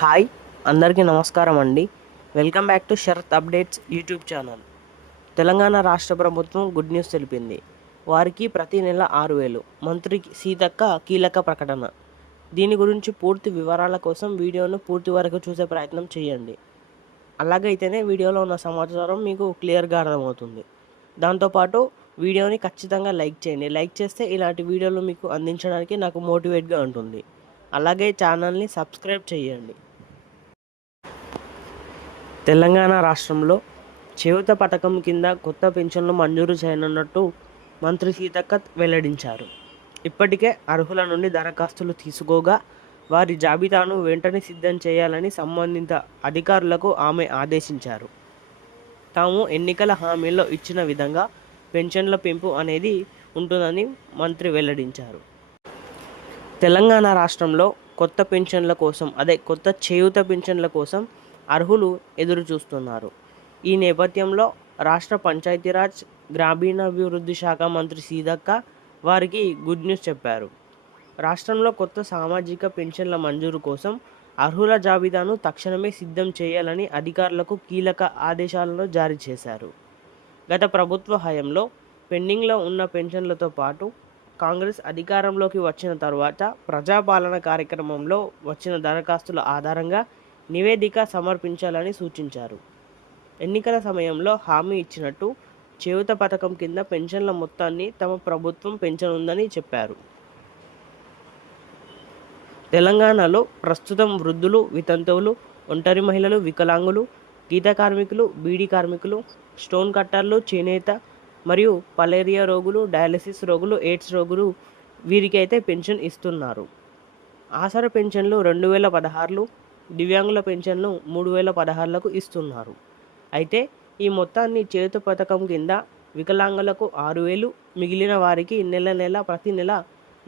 Hi అందరికీ నమస్కారం అండి. Welcome back to Sharath updates YouTube channel. Telangana రాష్ట్ర ప్రభుత్వం గుడ్ న్యూస్ తెలిపింది. వారికి ప్రతి నెల ఆరు వేలు. మంత్రి సీతక్క కీలక ప్రకటన. దీని గురించి పూర్తి వివరాల కోసం వీడియోను పూర్తి వరకు చూసే ప్రయత్నం చేయండి. అలాగైతేనే వీడియోలో ఉన్న సమాచారం మీకు క్లియర్గా అర్థమవుతుంది. దాంతోపాటు వీడియోని ఖచ్చితంగా లైక్ చేయండి. లైక్ చేస్తే ఇలాంటి వీడియోలు మీకు అందించడానికి నాకు మోటివేట్గా ఉంటుంది. అలాగే ఛానల్ని సబ్స్క్రైబ్ చేయండి. తెలంగాణ రాష్ట్రంలో చేయూత పథకం కింద కొత్త పెన్షన్లు మంజూరు చేయనున్నట్టు మంత్రి సీతక్క వెల్లడించారు. ఇప్పటికే అర్హుల నుండి దరఖాస్తులు తీసుకోగా వారి జాబితాను వెంటనే సిద్ధం చేయాలని సంబంధిత అధికారులకు ఆమె ఆదేశించారు. తాము ఎన్నికల హామీల్లో ఇచ్చిన విధంగా పెన్షన్ల పెంపు అనేది ఉంటుందని మంత్రి వెల్లడించారు. తెలంగాణ రాష్ట్రంలో కొత్త పెన్షన్ల కోసం అదే కొత్త చేయూత పెన్షన్ల కోసం అర్హులు ఎదురుచూస్తున్నారు ఈ నేపథ్యంలో రాష్ట్ర పంచాయతీరాజ్ గ్రామీణాభివృద్ధి శాఖ మంత్రి సీదక్క వారికి గుడ్ న్యూస్ చెప్పారు. రాష్ట్రంలో కొత్త సామాజిక పెన్షన్ల మంజూరు కోసం అర్హుల జాబితాను తక్షణమే సిద్ధం చేయాలని అధికారులకు కీలక ఆదేశాలను జారీ చేశారు. గత ప్రభుత్వ హయంలో పెండింగ్లో ఉన్న పెన్షన్లతో పాటు కాంగ్రెస్ అధికారంలోకి వచ్చిన తర్వాత ప్రజాపాలన కార్యక్రమంలో వచ్చిన దరఖాస్తుల ఆధారంగా నివేదిక సమర్పించాలని సూచించారు. ఎన్నికల సమయంలో హామీ ఇచ్చినట్టు చేయుత పథకం కింద పెన్షన్ల మొత్తాన్ని తమ ప్రభుత్వం పెంచనుందని చెప్పారు. తెలంగాణలో ప్రస్తుతం వృద్ధులు వితంతువులు ఒంటరి మహిళలు వికలాంగులు గీత కార్మికులు బీడీ కార్మికులు స్టోన్ కట్టర్లు చేనేత మరియు పలేరియా రోగులు డయాలసిస్ రోగులు ఎయిడ్స్ రోగులు వీరికైతే పెన్షన్ ఇస్తున్నారు. ఆసర పెన్షన్లు రెండు వేల పదహారులు దివ్యాంగుల పెన్షన్లు మూడు వేల పదహారులకు ఇస్తున్నారు. అయితే ఈ మొత్తాన్ని చేతు పథకం కింద వికలాంగులకు ఆరు వేలు మిగిలిన వారికి నెల నెల ప్రతి నెల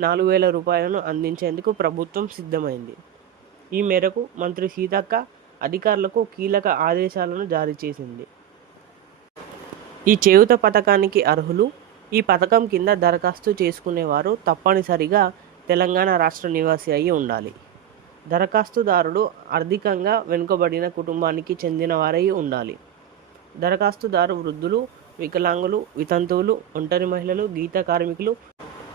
నాలుగు వేల రూపాయలను అందించేందుకు ప్రభుత్వం సిద్ధమైంది. ఈ మేరకు మంత్రి సీతక్క అధికారులకు కీలక ఆదేశాలను జారీ చేసింది. ఈ చేయుత పథకానికి అర్హులు ఈ పథకం కింద దరఖాస్తు చేసుకునేవారు తప్పనిసరిగా తెలంగాణ రాష్ట్ర నివాసి అయి ఉండాలి. దరఖాస్తుదారుడు ఆర్థికంగా వెనుకబడిన కుటుంబానికి చెందినవారై ఉండాలి. దరఖాస్తుదారు వృద్ధులు వికలాంగులు వితంతువులు ఒంటరి మహిళలు గీత కార్మికులు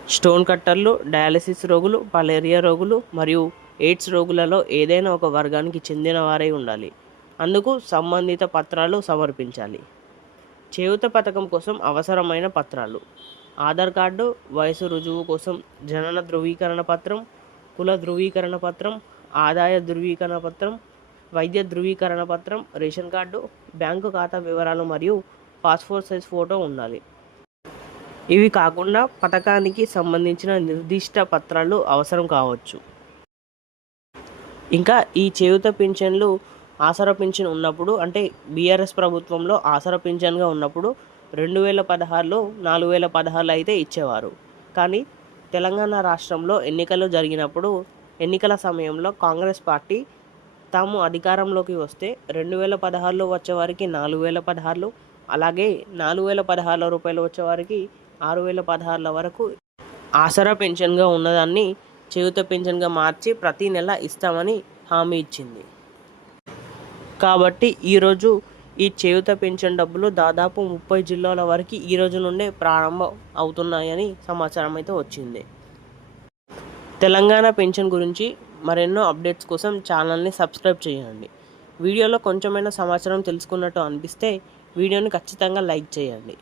స్టోన్ కట్టర్లు డయాలసిస్ రోగులు పలేరియా రోగులు మరియు ఎయిడ్స్ రోగులలో ఏదైనా ఒక వర్గానికి చెందిన వారై ఉండాలి. అందుకు సంబంధిత పత్రాలు సమర్పించాలి. చేయుత పథకం కోసం అవసరమైన పత్రాలు. ఆధార్ కార్డు వయసు రుజువు కోసం జనన ధృవీకరణ పత్రం కుల ధృవీకరణ పత్రం ఆదాయ ధృవీకరణ పత్రం వైద్య ధృవీకరణ పత్రం రేషన్ కార్డు బ్యాంకు ఖాతా వివరాలు మరియు పాస్పోర్ట్ సైజ్ ఫోటో ఉండాలి. ఇవి కాకుండా పథకానికి సంబంధించిన నిర్దిష్ట పత్రాలు అవసరం కావచ్చు. ఇంకా ఈ చేయుత పింఛన్లు ఆసరా పింఛన్ ఉన్నప్పుడు అంటే బీఆర్ఎస్ ప్రభుత్వంలో ఆసరా పింఛన్గా ఉన్నప్పుడు రెండు వేల పదహారులో నాలుగు వేల పదహారులో అయితే ఇచ్చేవారు. కానీ తెలంగాణ రాష్ట్రంలో ఎన్నికలు జరిగినప్పుడు ఎన్నికల సమయంలో కాంగ్రెస్ పార్టీ తాము అధికారంలోకి వస్తే రెండు వేల పదహారులో వచ్చేవారికి నాలుగు వేల పదహారులు అలాగే నాలుగు వేల పదహారుల రూపాయలు వచ్చేవారికి ఆరు వేల పదహారుల వరకు ఆసరా పెన్షన్గా ఉన్నదాన్ని చేయుత పెన్షన్గా మార్చి ప్రతి నెల ఇస్తామని హామీ ఇచ్చింది. కాబట్టి ఈరోజు ఈ చేయుత పెన్షన్ డబ్బులు దాదాపు ముప్పై జిల్లాల వరకు ఈ రోజు నుండే ప్రారంభం అవుతున్నాయని సమాచారం అయితే వచ్చింది. తెలంగాణ పెన్షన్ గురించి మరెన్నో అప్డేట్స్ కోసం ఛానల్ని సబ్స్క్రైబ్ చేయండి. వీడియోలో కొంచెమైనా సమాచారం తెలుసుకున్నట్టు అనిపిస్తే వీడియోని ఖచ్చితంగా లైక్ చేయండి.